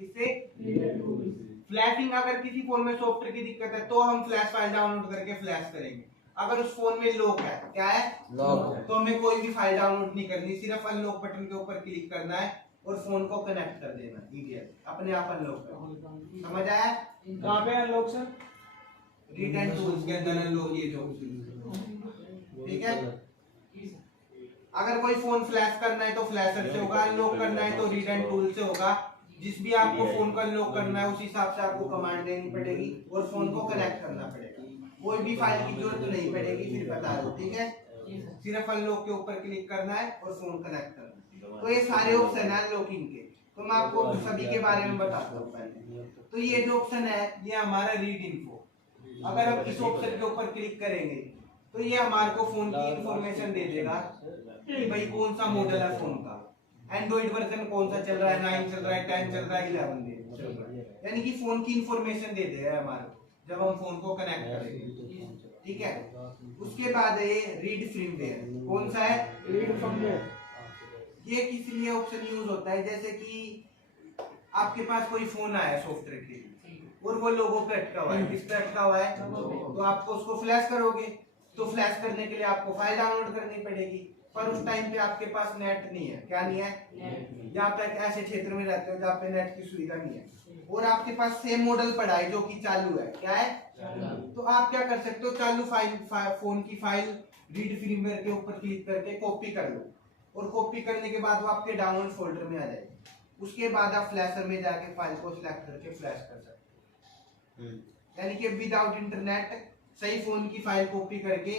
इससे फ्लैशिंग, अगर किसी फोन में सॉफ्टवेयर की दिक्कत है तो हम फ्लैश फाइल डाउनलोड करके फ्लैश करेंगे। अगर उस फोन में लॉक है, क्या है, लॉक है, तो हमें कोई भी फाइल डाउनलोड नहीं करनी, सिर्फ अनलॉक बटन के ऊपर क्लिक करना है और फोन को कनेक्ट कर देना, ईडीएल अपने आप अनलॉक कर। समझ आया? कहाँ पे unlock sir? Read and tools के अंदर अनलॉक, ये जो, ठीक है। अगर कोई फोन फ्लैश करना है तो फ्लैशर से होगा, अनलॉक करना है तो रीड एंड टूल से होगा। जिस भी आपको फोन को अनलॉक करना है उस हिसाब से आपको कमांड देनी पड़ेगी और फोन को कनेक्ट करना पड़ेगा। कोई भी फाइल की जरूरत नहीं पड़ेगी, फिर बता दो, ठीक है। सिर्फ अनलॉक के ऊपर क्लिक करना है और फोन कनेक्ट करना है। तो ये सारे ऑप्शन है अनलॉकिंग के, तो मैं आपको सभी के बारे में बताता हूँ पहले। तो ये जो ऑप्शन है ये हमारा रीड इन्फो। अगर हम इस ऑप्शन के ऊपर क्लिक करेंगे तो ये हमारे को फोन की इंफॉर्मेशन दे देगा कि भाई कौन सा मॉडल है फोन का, एंड्रॉइड वर्जन कौन सा चल रहा है, 9 चल रहा है, 10 चल रहा है, 11 चल रहा है, यानी कि फोन की इंफॉर्मेशन दे देगा हमारे को जब हम फोन को कनेक्ट करेंगे, ठीक है। उसके बाद है ये रीड फर्मवेयर। कौन सा है? Read firmware. ये किस लिए ऑप्शन यूज होता है, जैसे कि आपके पास कोई फोन आया सॉफ्टवेयर के लिए और वो लोगों पे अटका हुआ है, किस पे अटका हुआ है, तो आपको उसको फ्लैश करोगे तो फ्लैश करने के लिए आपको फाइल डाउनलोड करनी पड़ेगी, पर उस टाइम पे आपके पास नेट नहीं है, क्या नहीं है, या आप एक ऐसे क्षेत्र में रहते हो जहाँ पे नेट की सुविधा नहीं है और आपके पास सेम मॉडल पड़ा है जो कि चालू है, क्या है, तो आप क्या कर सकते हो, चालू फोन की फाइल रीड फर्मवेयर के ऊपर क्लिक करके कॉपी कर लो और कॉपी करने के बाद वो आपके डाउनलोड फोल्डर में आ जाएगी। उसके बाद आप फ्लैशर में जाके फाइल को सिलेक्ट करके फ्लैश कर सकते हो, यानी कि विदाउट इंटरनेट सही फोन की फाइल कॉपी करके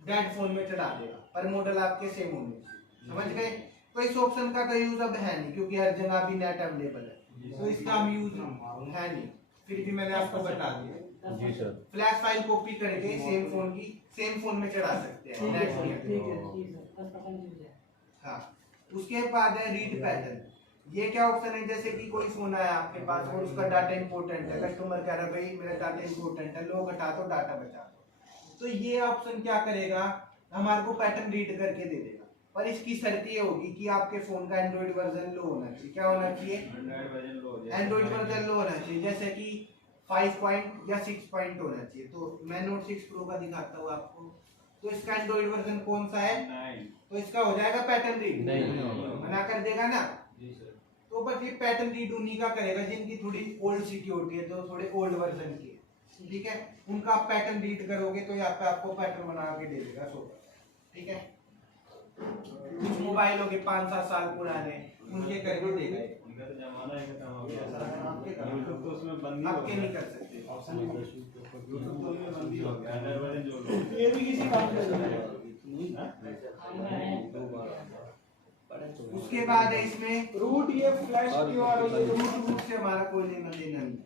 डेड फोन में चढ़ा देगा, पर मॉडल आपके सेम होंगे। समझ गए? तो इस ऑप्शन का कोई यूज अब है नहीं क्योंकि हर जगह भी नेट अवेलेबल है, तो इसका हम यूज है नहीं, फिर भी मैंने आपको बता दिया। जी सर। फ्लैश फाइल कॉपी करके सेम फोन में चढ़ा सकते हैं, नेट नहीं। हाँ, उसके बाद है रीड पैटर्न। ये क्या ऑप्शन है, जैसे कि कोई फोन आया आपके पास और उसका डाटा इंपॉर्टेंट है, कस्टमर कह रहा है भाई मेरा डाटा इंपॉर्टेंट है, लोग हटा दो डाटा बचा दो, तो ये ऑप्शन क्या करेगा, हमारे को पैटर्न रीड करके दे देगा, पर इसकी शर्त ये होगी कि आपके फोन का एंड्रॉइड वर्जन लो होना चाहिए। क्या होना चाहिए? एंड्रॉइड वर्जन लो होना चाहिए, जैसे कि 5 पॉइंट या 6 पॉइंट होना चाहिए। तो मैं नोट 6 प्रो का दिखाता हूँ आपको, तो इसका एंड्रॉइड वर्जन कौन सा है, तो इसका हो जाएगा पैटर्न रीड, मना कर देगा ना। तो बस ये पैटर्न रीड उन्हीं का करेगा जिनकी थोड़ी ओल्ड सिक्योरिटी है, तो थोड़े ओल्ड वर्जन की है, ठीक है, उनका आप पैटर्न रीड करोगे तो यहाँ पे आपको पैटर्न बना के दे देगा, ठीक है। कुछ मोबाइल हो गए 5-7 साल पुराने, उनके करके देगा, उनका तो जमाना है खत्म हो गया, आपके तो उसमें बंदी आपके नहीं कर सकते, यूट्यूब तो उसमें बंदी हो गया, एंड्रॉइड वर्जन जो ये भी किसी काम का उसके बाद है इसमें रूट, ये फ्लैश क्यूआर रूट से हमारा कोई लेना देना नहीं।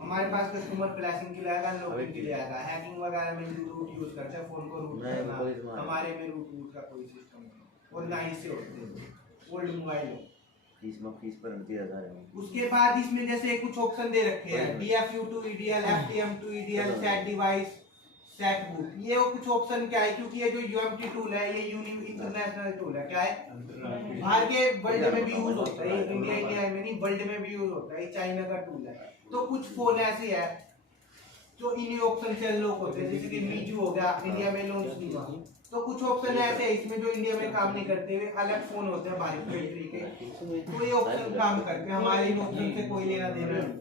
हमारे पास कस्टमर फ्लैशिंग के लिए आएगा, लॉगिंग के लिए आएगा, हैकिंग वगैरह में रूट यूज करते हैं, फोन को रूट करना, हमारे में रूट का कोई सिस्टम नहीं और ना ही से होते हैं ओल्ड मोबाइल। फीस पर उनकी ज्यादा है। उसके बाद इसमें जैसे कुछ ऑप्शन दे रखे हैं, DFU to EDL, FTM to EDL, set device, set boot, ये कुछ ऑप्शन क्या है, क्योंकि ये जो UMT टूल है ये इंटरनेशनल टूल है, क्या है, बाहर के वर्ल्ड में भी यूज होता है, इंडिया में नहीं वर्ल्ड में भी यूज होता है, ये चाइना का टूल है। तो कुछ फोन ऐसे है जो इन्हीं ऑप्शन से अनलॉक होते हैं, जैसे कि मीजू हो गया, इंडिया में लॉन्च नहीं हुआ, तो कुछ ऑप्शन ऐसे है इसमें जो इंडिया में काम नहीं करते हुए अलग फोन होते हैं बाहर कंट्री के, तो ये ऑप्शन काम करते हैं, हमारे इन ऑप्शन से कोई लेना देना नहीं,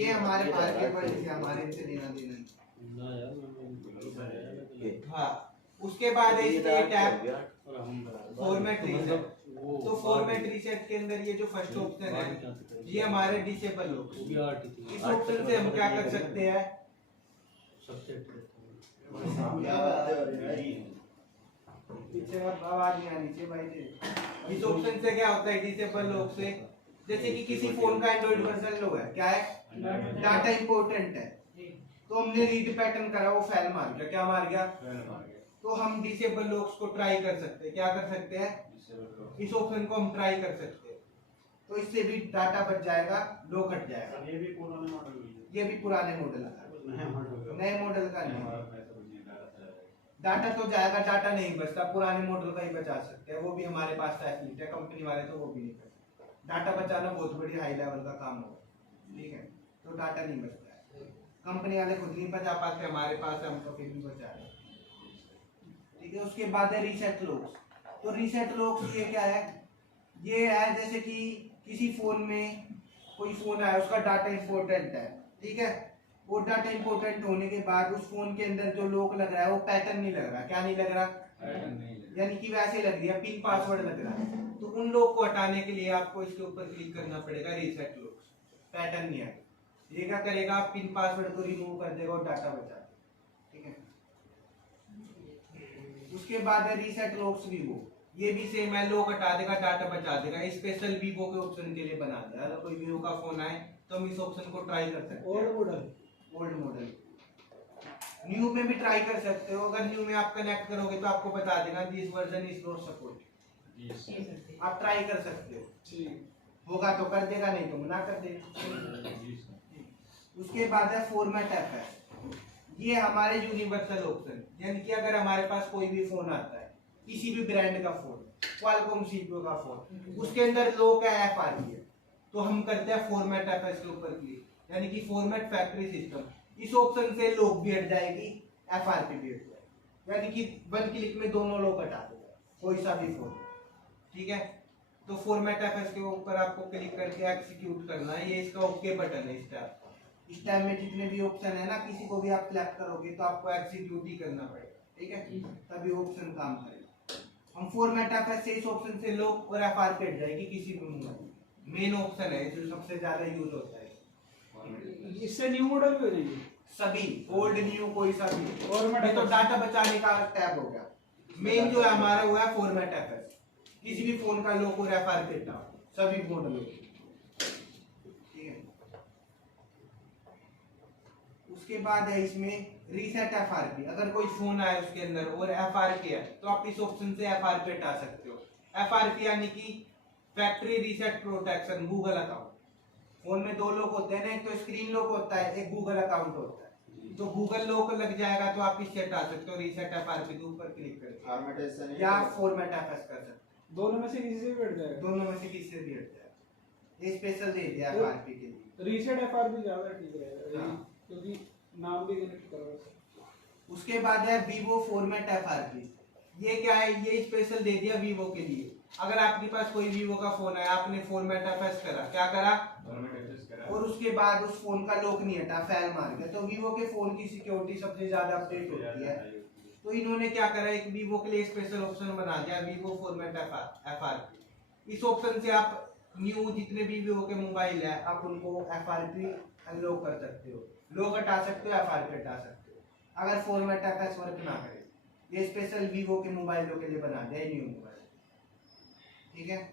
ये हमारे बाहर के वर्ल्ड से हमारे इनसे लेना देना नहीं। हाँ, उसके बाद है इसमें टैब फॉर्मेट रीसेट। तो फॉर्मेट रीसेट के अंदर ये जो फर्स्ट ऑप्शन है ये हमारे डिसेबल हो, इस ऑप्शन से हम क्या कर सकते हैं, पीछे आवाज नहीं आनी चाहिए भाई। इस ऑप्शन से क्या होता है डिसेबल लॉक से, जैसे कि किसी फोन का एंड्रॉइड वर्जन लो है, क्या है, डाटा इंपॉर्टेंट है, तो हमने रीड पैटर्न करा, वो फेल मार गया, क्या मार गया, तो हम डिसेबल लॉक्स को ट्राई कर सकते हैं, क्या कर सकते हैं, इस ऑप्शन को हम ट्राई कर सकते हैं, तो इससे भी डाटा बच जाएगा, लॉक हट जाएगा। ये भी पुराने मॉडल, ये भी पुराने मॉडल का, नए मॉडल का नहीं, डाटा तो जाएगा, डाटा नहीं बचता, पुराने मॉडल का ही बचा सकते हैं, वो भी हमारे पास फैसिलिटी है, कंपनी वाले तो वो भी नहीं कर सकते, डाटा बचाना बहुत बड़ी हाई लेवल का काम होगा, ठीक है। तो डाटा नहीं बचता है, कंपनी वाले खुद नहीं बचा पाते, हमारे पास है, हम तो फिर भी बचा रहे हैं, ठीक है। उसके बाद है रीसेट लॉक्स। तो रीसेट लॉक्स ये क्या है, ये है जैसे कि किसी फोन में कोई फोन आया, उसका डाटा इंपॉर्टेंट है, ठीक है। वो डाटा इंपॉर्टेंट होने के बाद उस फोन के अंदर जो लॉक लग रहा है वो पैटर्न नहीं लग रहा, क्या नहीं लग रहा, यानी कि वैसे लग रही है, पिन पासवर्ड लग रहा है। तो उन लोग को हटाने के लिए आपको इसके ऊपर क्लिक करना पड़ेगा, रीसेट लॉक्स, पैटर्न नहीं है। ये क्या करेगा, पिन पासवर्ड को रिमूव कर देगा और डाटा बचा देगा, ठीक है। उसके बाद है रीसेट लॉक्स वीवो, ये भी सेम है, लॉक हटा देगा, डाटा बचा देगा। स्पेशल वीवो के ऑप्शन के लिए बना दिया, अगर कोई वीवो का फोन आए तो हम इस ऑप्शन को ट्राई कर सकते हैं। ओल्ड मॉडल, न्यू में भी ट्राई कर सकते हो। अगर न्यू में आप कनेक्ट करोगे तो आपको बता देगा this version is not support, आप ट्राई कर सकते हो, होगा तो कर देगा, नहीं तो मना कर देगा। उसके बाद है फॉर्मेट एफएस, ये हमारे यूनिवर्सल ऑप्शन, यानी कि अगर हमारे पास कोई भी फोन आता है, किसी भी ब्रांड का फोन, क्वालकॉम सीपीयू का फोन, उसके अंदर लॉक है, एफआरपी है, तो हम करते हैं फॉर्मेट एफएस के ऊपर क्लिक, यानी कि फॉर्मेट फैक्ट्री सिस्टम। इस ऑप्शन से लॉक भी हट जाएगी, एफआरपी भी हट जाएगी, यानी कि वन क्लिक में दोनों लॉक हटा देगा, कोई सा भी फोन, ठीक है। तो फॉर्मेट एफएस के ऊपर आपको क्लिक करके एग्जीक्यूट करना है, ये इसका ओके बटन है। इस टाइम में जितने भी ऑप्शन है ना, किसी को भी आप सेलेक्ट करोगे तो आपको एग्जीक्यूट ही करना पड़ेगा, ठीक है, तभी ऑप्शन काम करेगा। हम फॉर्मेट एफएस से इस ऑप्शन से लॉक और एफआरपी हट जाएगी किसी भी मोबाइल, मेन ऑप्शन है जो सबसे ज्यादा यूज होता है। इससे न्यू मॉडल भी हो जाएगी, सभी ओल्ड न्यू कोई सा भी, फॉर्मेट ये तो डाटा बचाने का टैब हो गया। मेन जो है हमारा वो है फॉर्मेट एफएस, किसी भी फोन का लॉक और एफआरपी हटा, सभी मॉडल, ठीक है। उसके बाद है इसमें रीसेट एफआरपी, अगर कोई फोन आए उसके अंदर और एफआरपी है तो आप इस ऑप्शन से एफआरपी हटा सकते हो। एफआरपी यानी कि factory reset protection, Google account. Phone में दो लॉक होते हैं ना, एक तो स्क्रीन लॉक होता है, एक गूगल अकाउंट होता है। तो गूगल लॉक लग जाएगा तो आप इससे हटा सकते हो, रीसेट एफआरपी के ऊपर क्लिक करके, या फॉर्मेट एफएस कर सकते हो। दोनों में से किसी से भी हट जाएगा, दोनों में से किसी से भी हट जाएगा, ये स्पेशल दे दिया एफआरपी के लिए। रीसेट एफआरपी ज्यादा ठीक रहेगा, हाँ। क्योंकि नाम भी कनेक्ट करोगे। उसके बाद है वीवो फॉर्मेट एफआरपी, ये क्या है, ये स्पेशल दे दिया वीवो के लिए। अगर आपके पास कोई वीवो का फोन है, आपने फॉर्मेट एफएस करा, क्या करा, और उसके बाद उस फोन का लॉक नहीं हटा, फैल मार गया, तो वीवो के फोन की सिक्योरिटी सबसे ज्यादा अपडेट होती है। तो इन्होंने क्या करा, एक वीवो के लिए स्पेशल ऑप्शन बना दिया, वीवो फॉर्मेट एफआरपी। इस ऑप्शन से आप न्यू जितने भी वीवो के मोबाइल है, आप उनको एफआरपी अनलॉक कर सकते हो, लॉक हटा सकते हो, एफआरपी हटा सकते हो, अगर फॉर्मेट एफएस वर्क ना करे। ये स्पेशल वीवो के मोबाइलों के लिए बना दिया, न्यू मोबाइल, ठीक है।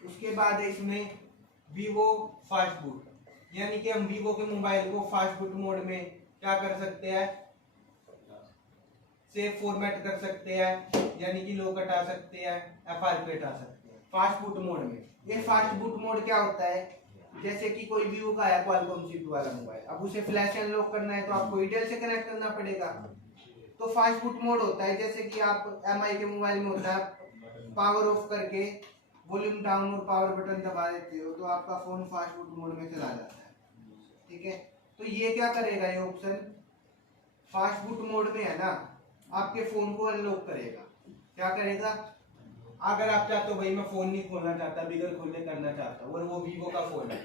उसके बाद है इसमें वीवो फास्ट बूट, यानी कि हम वीवो के मोबाइल को फास्ट बूट मोड में क्या कर सकते हैं, सेव फॉर्मेट कर सकते हैं, यानी कि लॉक हटा सकते हैं, एफआरपी हटा सकते हैं फास्ट बूट मोड में। ये फास्ट बूट मोड क्या होता है, जैसे कि कोई वीवो का है क्वालकॉम सीपीयू वाला मोबाइल, अब उसे फ्लैश अनलॉक करना है तो आपको इंटेल से कनेक्ट करना पड़ेगा। तो फास्ट बूट मोड होता है जैसे कि आप एमआई के मोबाइल में होता है, पावर ऑफ करके वॉल्यूम डाउन और पावर बटन दबा देते हो तो आपका फोन फास्ट बूट मोड में चला जाता है, ठीक है। तो ये क्या करेगा, ये ऑप्शन फास्ट बूट मोड में है ना, आपके फोन को अनलॉक करेगा। क्या करेगा, अगर आप चाहते हो भाई मैं फोन नहीं खोलना चाहता, बिगर खोलने करना चाहता हूँ, और वो वीवो का फोन है,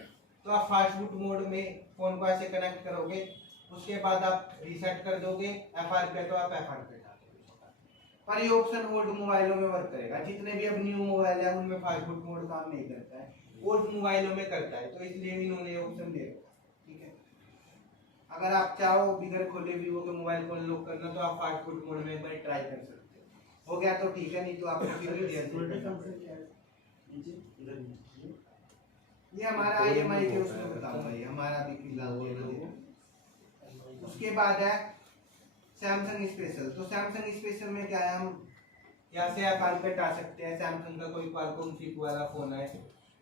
तो आप फास्ट बूट मोड में फोन को ऐसे कनेक्ट करोगे, उसके बाद आप रीसेट कर दोगे, एफआरपी तो आप एफआरपी हटा दोगे। पर ये ऑप्शन ओल्ड मोबाइलों में वर्क करेगा, जितने भी अब न्यू मोबाइल है उनमें फास्ट बूट मोड काम नहीं करता है, ओल्ड मोबाइलों में करता है, तो इसलिए इन्होंने ये ऑप्शन दे रखा, ठीक है। अगर आप चाहो बिगर खोले वीवो के मोबाइल को अनलॉक करना तो आप फास्ट बूट मोड में एक बार ट्राई कर सकते हो गया तो ठीक है, नहीं तो आपको फिर भी ये हमारा IMI के उसमें बताऊंगा, ये हमारा भी फिलहाल। उसके बाद है सैमसंग स्पेशल, तो सैमसंग स्पेशल में क्या है, हम यहाँ से एफआरपी हटा सकते हैं, सैमसंग का कोई क्वालकॉम सीपीयू वाला फोन है,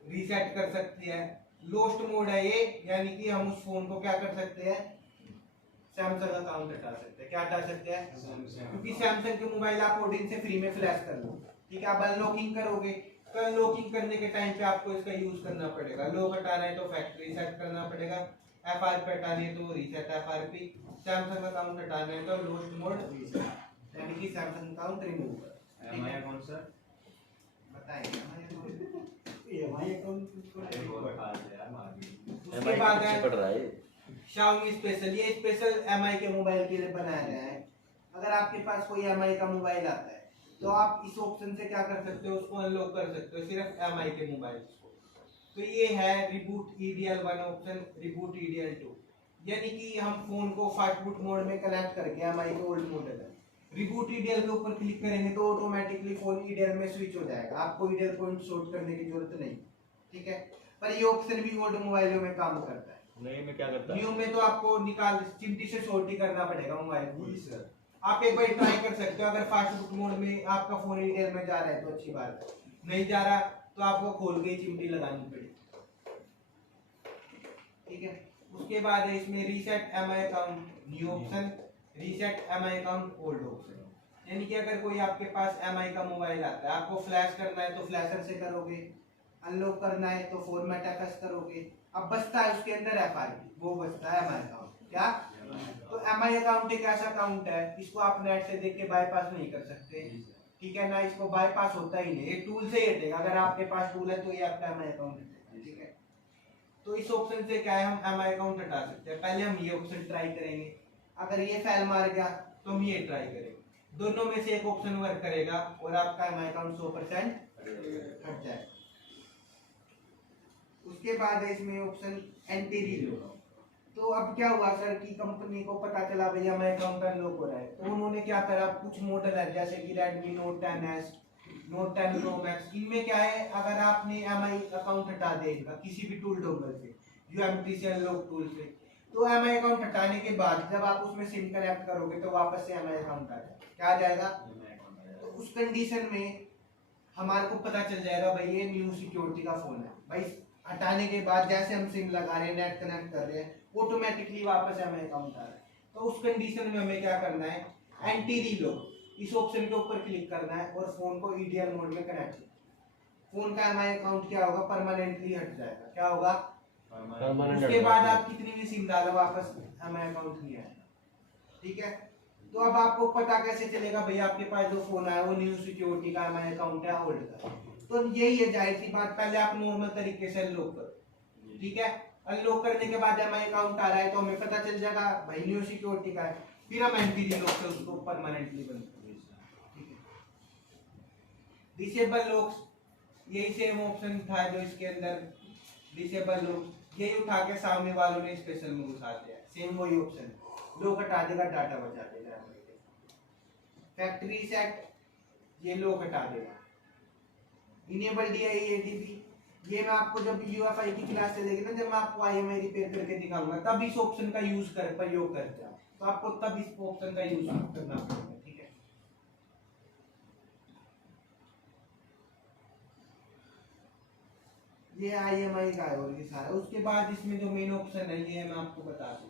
रीसेट कर सकते हैं। लोस्ट मोड है ये, यानी कि हम उस फोन को क्या कर सकते हैं, सैमसंग अकाउंट हटा सकते हैं। क्या हटा सकते हैं? क्योंकि सैमसंग के मोबाइल आप ओडिन से फ्री में फ्लैश कर लो, ठीक है। आप अनलॉकिंग करोगे तो अनलॉकिंग करने के टाइम पे आपको इसका यूज करना पड़ेगा। लॉक हटाना है तो फैक्ट्री सेट करना पड़ेगा, एफआरपी हटानी है तो रीसेट एफआरपी, सैमसंग अकाउंट हटाना है तो लोस्ट मोड रीसेट, यानी कि सैमसंग अकाउंट रिमूव कर। एमआई अकाउंट सर बताएंगे EMI अकाउंट अरे बहुत खास है यार मार्केट उसके बाद है पड़ रहा है Xiaomi स्पेशल। ये स्पेशल एमआई के मोबाइल के लिए बनाया गया है। अगर आपके पास कोई एमआई का मोबाइल आता है तो आप इस ऑप्शन से क्या कर सकते हो, उसको अनलॉक कर सकते हो सिर्फ एमआई के मोबाइल को। तो ये है reboot EDL1 option, reboot EDL2, यानी कि हम फोन को फास्ट बूट मोड में कनेक्ट करके एमआई के ओल्ड मॉडल है रिबूट EDL के ऊपर क्लिक करेंगे तो ऑटोमेटिकली फोन EDL में स्विच हो जाएगा। आपको EDL पॉइंट शॉर्ट करने की जरूरत नहीं, ठीक है। पर ये ऑप्शन भी ओल्ड मोबाइलों में काम करता है। नहीं मैं क्या करता न्यू में तो आपको निकाल चिमटी से शॉर्ट ही करना पड़ेगा मोबाइल को। जी सर आप एक बार ट्राई कर सकते हो। अगर फास्ट बूट मोड में आपका फोन EDL में जा रहा है तो अच्छी बात है, नहीं जा रहा तो आपको खोल के ही चिमटी लगानी पड़ेगी, ठीक है। उसके बाद है इसमें reset MI account new option, reset MI account old option, यानी कि अगर कोई आपके पास एमआई का मोबाइल आता है, आपको फ्लैश करना है तो फ्लैशर से करोगे, अनलॉक करना है तो फॉर्मेट एफएस करोगे। अब बचता है उसके अंदर एफआरपी, वो बचता है एमआई अकाउंट। क्या? तो एमआई अकाउंट एक ऐसा अकाउंट है, इसको आप नेट से देख के बाईपास नहीं कर सकते, ठीक है ना। इसको बाईपास होता ही नहीं, ये टूल से ही हटेगा। अगर आपके पास टूल है तो ये आपका एमआई अकाउंट हटेगा, ठीक है। तो इस ऑप्शन से क्या है, हम एमआई अकाउंट हटा सकते हैं। पहले हम ये ऑप्शन ट्राई करेंगे, अगर ये फेल मार गया तो हम ये ट्राई करेंगे। दोनों में से एक ऑप्शन वर्क करेगा और आपका एमआई अकाउंट 100% हट जाएगा। उसके बाद है इसमें ऑप्शन एंटी रीलोड। तो अब क्या हुआ सर कि कंपनी को पता चला भैया एमआई अकाउंट अनलॉक हो रहा है, तो उन्होंने क्या करा, कुछ मॉडल है जैसे कि Redmi Note 10s, Note 10 Pro Max, इनमें क्या है, अगर आपने एमआई अकाउंट हटा देगा किसी भी टूल डोंगल से, UMT से अनलॉक टूल से, तो एमआई अकाउंट हटाने के बाद जब आप उसमें सिम कनेक्ट करोगे तो वापस से एमआई अकाउंट आ जाएगा। क्या आ जाएगा? तो उस कंडीशन में हमारे को पता चल जाएगा भाई ये न्यू सिक्योरिटी का फोन है। भाई हटाने के बाद जैसे हम सिम लगा रहे हैं, नेट कनेक्ट कर रहे हैं, ऑटोमेटिकली वापस एमआई अकाउंट आ रहा है। तो उस कंडीशन में हमें क्या करना है, एंटी रीलोड, इस ऑप्शन के ऊपर क्लिक करना है और फोन को EDL मोड में कनेक्ट करना। फोन का एमआई अकाउंट क्या होगा, परमानेंटली हट जाएगा। क्या होगा? उसके बाद आप कितनी भी सिम डालो वापस एमआई अकाउंट नहीं आएगा, ठीक है। तो अब आपको पता कैसे चलेगा भैया आपके पास जो फोन आया वो न्यू सिक्योरिटी का एमआई अकाउंट है, ओल्ड का? तो यही है जाहिर सी बात, पहले आप नॉर्मल तरीके से अनलॉक करो, ठीक है। अनलॉक करने के बाद एमआई अकाउंट आ रहा है तो हमें पता चल जाएगा भाई न्यू सिक्योरिटी का है, फिर हम एंटी रीलोड से उसको परमानेंटली बंद करेंगे, ठीक है। डिसेबल लॉक्स, यही सेम ऑप्शन था जो इसके अंदर डिसेबल लॉक, यही उठा के सामने वालों ने स्पेशल में घुसा दिया, सेम वही ऑप्शन, लॉक हटा देगा, डाटा बचा देगा। फैक्ट्री सेट, ये लॉक हटा देगा। इनेबल DIADB, ये मैं आपको जब UEFI की क्लास चलेगी ना, जब मैं आपको IMI रिपेयर करके दिखाऊंगा तब इस ऑप्शन का यूज कर प्रयोग करते हैं, तो आपको तब इस ऑप्शन का यूज करना पड़ेगा, ठीक है। ये IMI का है और ये सारा। उसके बाद इसमें जो मेन ऑप्शन है ये मैं आपको बता दूं,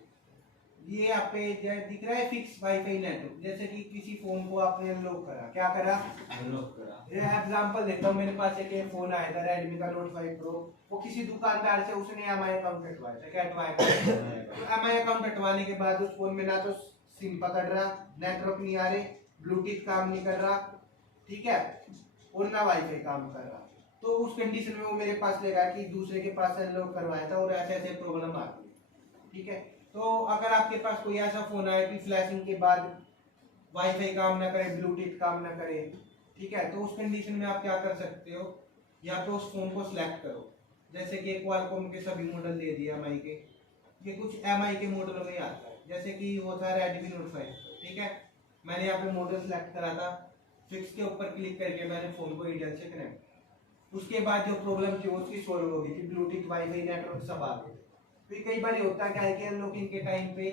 ये यहाँ पे दिख रहा है फिक्स वाईफाई नेटवर्क। जैसे कि किसी फोन को आपने अनलॉक करा, क्या करा, अनलॉक करा। ये एग्जांपल देता हूँ, मेरे पास एक फोन आया था Redmi का Note 5 Pro, वो किसी दुकानदार से उसने एमआई अकाउंट हटवाया था। क्या हटवाया था? तो एमआई अकाउंट हटवाने के बाद उस फोन में ना तो सिम पकड़ रहा, नेटवर्क नहीं आ रहे, ब्लूटूथ काम नहीं कर रहा, ठीक है, और ना वाईफाई काम कर रहा। तो उस कंडीशन में वो मेरे पास लेगा कि दूसरे के पास अनलॉक करवाया था और ऐसे ऐसे प्रॉब्लम आती है, ठीक है। तो अगर आपके पास कोई ऐसा फोन आए कि फ्लैशिंग के बाद वाईफाई काम ना करे, ब्लूटूथ काम ना करे, ठीक है, तो उस कंडीशन में आप क्या कर सकते हो, या तो उस फोन को सिलेक्ट करो। जैसे कि क्वालकॉम के सभी मॉडल दे दिए एमआई के, ये कुछ एमआई के मॉडलों में आता है, जैसे कि वो था Redmi Note 5, ठीक है। मैंने यहाँ पे मॉडल सेलेक्ट करा था, फिक्स के ऊपर क्लिक करके मैंने फोन को EDL से कनेक्ट किया। उसके बाद जो प्रॉब्लम थी उसकी सॉल्व हो गई थी, ब्लूटूथ वाईफाई नेटवर्क सब आ गए। तो कई बार होता क्या है कि अनलॉकिंग के टाइम पे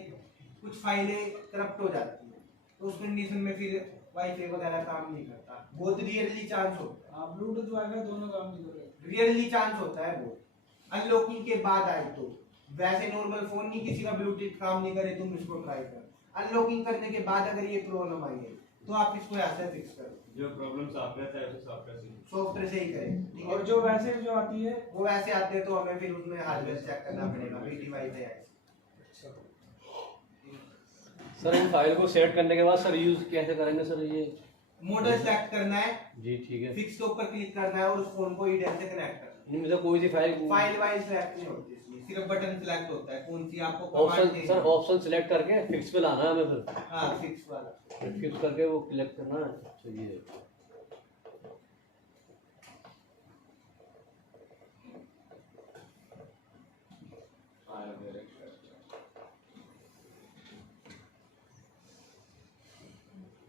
कुछ फाइलें करप्ट हो जाती है, तो उस कंडीशन में फिर वाईफाई वगैरह काम नहीं करता, बहुत रियरली चांस होता है। ब्लूटूथ वाईफाई दोनों काम नहीं कर रहे, रियरली चांस होता है वो अनलॉकिंग के बाद आए तो, वैसे नॉर्मल फोन नहीं, किसी का ब्लूटूथ काम नहीं करे, तुम इसको ट्राई करो। अनलॉकिंग करने के बाद अगर ये प्रॉब्लम आई है तो आप इसको ऐसे फिक्स करो, जो प्रॉब्लम सॉफ्टवेयर था उसे सॉफ्टवेयर से सॉफ्टवेयर से ही करें, ठीक है। और जो वैसे जो आती है वो वैसे आते हैं तो हमें फिर उसमें हार्डवेयर चेक करना पड़ेगा, बीटी वाईफाई है। सर इन फाइल को सेट करने के बाद सर यूज कैसे करेंगे सर ये? मॉडल सेलेक्ट करना है, जी ठीक है। फिक्स के ऊपर क्लिक करना है और उस फोन को ईडेल से कनेक्ट करना है। इनमें से कोई सी फाइल फाइल वाइज सिलेक्ट नहीं होती इसमें, सिर्फ बटन सिलेक्ट होता है कौन सी आपको ऑप्शन कमांड देनी सर है। ऑप्शन सिलेक्ट करके फिक्स पे लाना है हमें फिर? हाँ फिक्स वाला। फिक्स करके वो क्लिक करना है। चलिए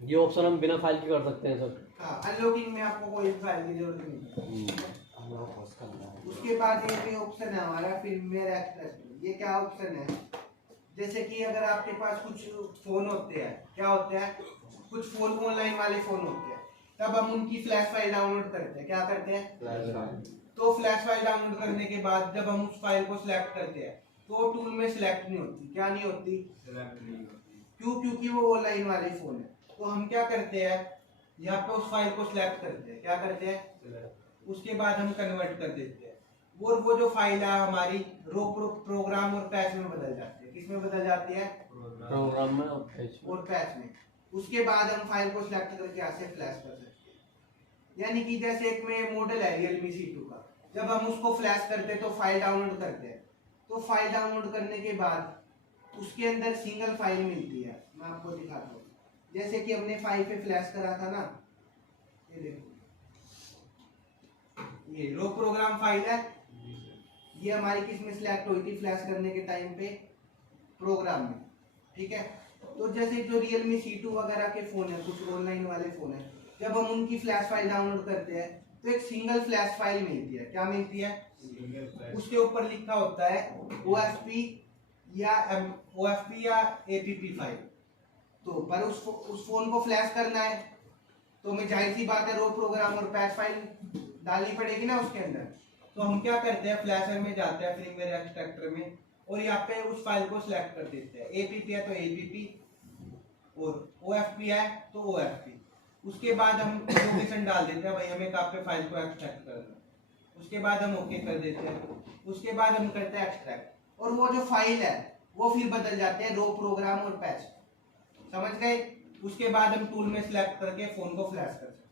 ये ऑप्शन हम बिना फाइल के कर सकते हैं सर? हाँ अनलॉकिंग में आपको कोई फाइल की जरूरत नहीं है। उसके बाद ये ऑप्शन है हमारा फिल्मवेयर एक्सप्रेस। ये क्या ऑप्शन है, जैसे कि अगर आपके पास कुछ फोन होते हैं, क्या होते हैं, कुछ फोन ऑनलाइन वाले फोन होते हैं, तब हम उनकी फ्लैश फाइल डाउनलोड करते हैं। क्या करते हैं? तो फ्लैश फाइल डाउनलोड करने के बाद जब हम उस फाइल को सिलेक्ट करते हैं तो टूल में सिलेक्ट नहीं होती। क्या नहीं होती? क्यों? क्योंकि वो ऑनलाइन वाले फोन है। तो हम क्या करते हैं, यहाँ पे उस फाइल को सिलेक्ट करते हैं। क्या करते हैं? उसके बाद हम कन्वर्ट कर देते हैं और वो जो फाइल है हमारी प्रोग्राम और पैच में बदल जाती है। किस में बदल जाती है? प्रोग्राम में और पैच में। उसके बाद हम फाइल को सिलेक्ट करके ऐसे फ्लैश कर सकते हैं। यानी कि जैसे एक में मॉडल है Realme C2 का, जब हम उसको फ्लैश करते हैं तो फाइल डाउनलोड करते हैं, तो फाइल डाउनलोड करने के बाद उसके अंदर सिंगल फाइल मिलती है। मैं आपको दिखाता हूँ, जैसे कि हमने फाइल पे फ्लैश करा था ना, ये देखो, ये रो प्रोग्राम फाइल है। ये हमारी किस में सिलेक्ट हुई थी फ्लैश करने के टाइम पे? प्रोग्राम में, ठीक है। तो जैसे जो Realme C2 वगैरह के फोन है, कुछ ऑनलाइन वाले फोन है, जब हम उनकी फ्लैश फाइल डाउनलोड करते हैं तो एक सिंगल फ्लैश फाइल मिलती है। क्या मिलती है? उसके ऊपर लिखा होता है OFP या APP फाइल। तो पर उस फोन को फ्लैश करना है तो हमें जाहिर सी बात है रो प्रोग्राम और पैच फाइल डालनी पड़ेगी ना उसके अंदर। तो हम क्या करते हैं, फ्लैशर में जाते हैं, फिल्मवेयर एक्सट्रैक्टर में, और यहाँ पे उस फाइल को सिलेक्ट कर देते हैं। APP है तो APP और OFP है तो OFP। उसके बाद हम लोकेशन डाल देते हैं, भाई हमें कहाँ पे फाइल को एक्सट्रैक्ट करना है। उसके बाद हम ओके कर देते हैं। उसके बाद हम करते हैं एक्सट्रैक्ट, और वो जो फाइल है वो फिर बदल जाते हैं रो प्रोग्राम और पैच। समझ गए? उसके बाद हम टूल में सिलेक्ट करके फोन को फ्लैश कर सकते हैं,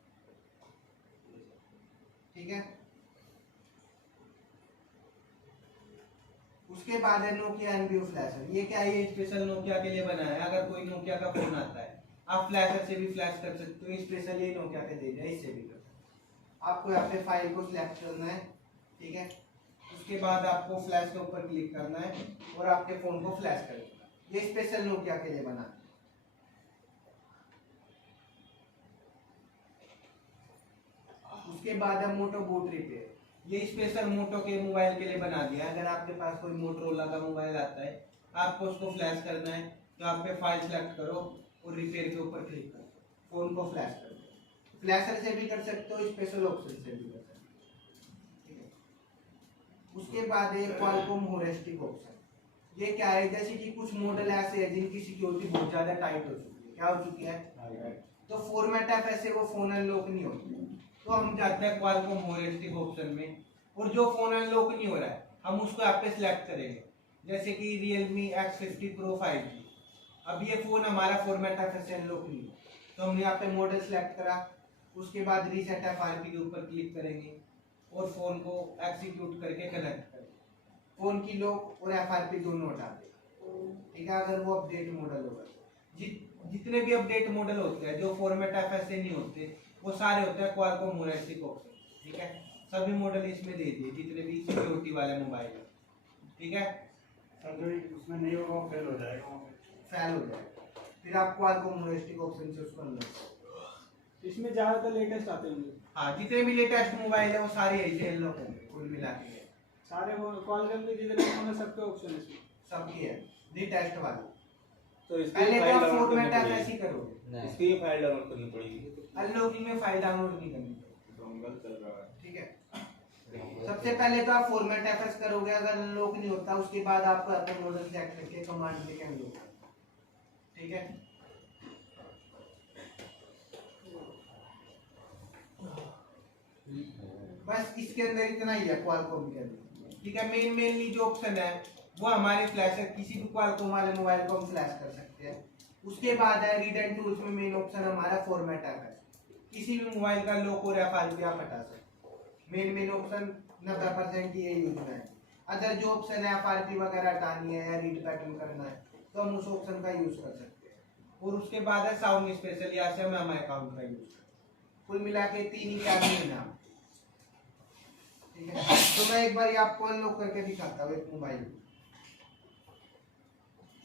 ठीक है। उसके बाद है नोकिया एनबीओ फ्लैशर। ये क्या है? ये स्पेशल नोकिया के लिए बना है। अगर कोई नोकिया का फोन आता है, आप फ्लैशर से भी फ्लैश कर सकते हो। स्पेशल ये नोकिया के दे दिया, इससे भी कर सकते हो। आपको यहाँ पे फाइल को सिलेक्ट करना है, ठीक है। उसके बाद आपको फ्लैश के ऊपर क्लिक करना है और आपके फोन को फ्लैश कर देना। ये स्पेशल नोकिया के लिए बना है। उसके बाद है मोटो बूट रिपेयर। ये स्पेशल मोटो के मोबाइल के लिए बना दिया है। अगर आपके पास कोई मोटरोला का मोबाइल आता है, आपको उसको फ्लैश करना है, तो आप पे फाइल सेलेक्ट करो और रिपेयर के ऊपर क्लिक करो, फोन को फ्लैश कर दो। फ्लैशर से भी कर सकते हो, स्पेशल ऑप्शन से भी कर सकते हो, ठीक है। उसके बाद है क्वालकॉम होरेस्टिक ऑप्शन। ये क्या है, जैसे कि कुछ मॉडल ऐसे हैं जिनकी सिक्योरिटी बहुत ज्यादा टाइट हो चुकी है। क्या हो चुकी है? तो फॉर्मेट ऐप ऐसे वो फोन अनलॉक नहीं होते, तो हम जाते हैं क्वालकॉम होरेस्टिक ऑप्शन में, और जो फोन अनलॉक नहीं हो रहा है हम उसको यहाँ पे सिलेक्ट करेंगे। जैसे कि Realme X50 Pro 5G, अब ये फोन हमारा फॉर्मेट ऐप से अनलॉक नहीं है, तो हमने यहाँ पे मॉडल सेलेक्ट करा। उसके बाद रीसेट FRP के ऊपर क्लिक करेंगे और फोन को एग्जीक्यूट करके कनेक्ट करेंगे। फोन की लॉक और FRP दोनों हटा देगा, ठीक है। अगर वो अपडेट मॉडल होगा, जितने भी अपडेट मॉडल होते हैं जो फॉर्मेट ऐप से नहीं होते, वो सारे होते हैं क्वालकॉम होरेस्टिक ऑप्शन, ठीक है। सभी मॉडल इसमें दे दिए जितने भी सिक्योरिटी वाले मोबाइल है, ठीक है। सर जो उसमें नहीं होगा वो फेल हो जाएगा, फेल हो जाएगा, फिर आप क्वालकॉम होरेस्टिक ऑप्शन से उसको अनलॉक करो। इसमें ज्यादातर लेटेस्ट आते होंगे। हाँ, जितने भी लेटेस्ट मोबाइल है वो सारे ऐसे अनलॉक होंगे कुल मिला के। सारे वो कॉलकॉम के जितने फोन है सबके ऑप्शन इसमें सबकी है लेटेस्ट वाली। तो इसकी पहले तो फाइल आप डाउनलोड फॉर्मेट करनी ऐप पड़ेगी। ऐसे ही करोगे, इसकी ये फाइल डाउनलोड करनी पड़ेगी। अनलॉकिंग में फाइल डाउनलोड नहीं करनी पड़ेगी, डोंगल चल रहा है। ठीक है। सबसे पहले तो आप फॉर्मेट एफएस करोगे, अगर अनलॉक नहीं होता उसके बाद आप अपने मॉडल सेलेक्ट करके कमांड लिख के अनलॉक, ठीक है। बस इसके अंदर इतना ही है क्वालकॉम के अंदर, ठीक है। मेनली जो ऑप्शन है वो हमारे फ्लैश है, किसी भी क्वालकॉम वाले मोबाइल को हम फ्लैश कर सकते हैं। उसके बाद है रीड एंड टूल्स में मेन ऑप्शन हमारा फॉर्मेट एफएस, किसी भी मोबाइल का लॉक और एफआरपी आप हटा सकते हो। मेन ऑप्शन 90% ये यूज में है। अदर जो ऑप्शन है एफआरपी वगैरह हटानी है या रीड पैटर्न करना है तो हम उस ऑप्शन का यूज कर सकते हैं। और उसके बाद है साउंड स्पेशल, या से हम अकाउंट का यूज करते हैं। कुल मिला के 3 ही क्या है, ठीक है। तो मैं एक बार आपको अनलॉक करके दिखाता हूँ एक मोबाइल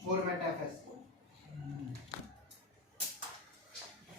फॉर्मेट एफएस।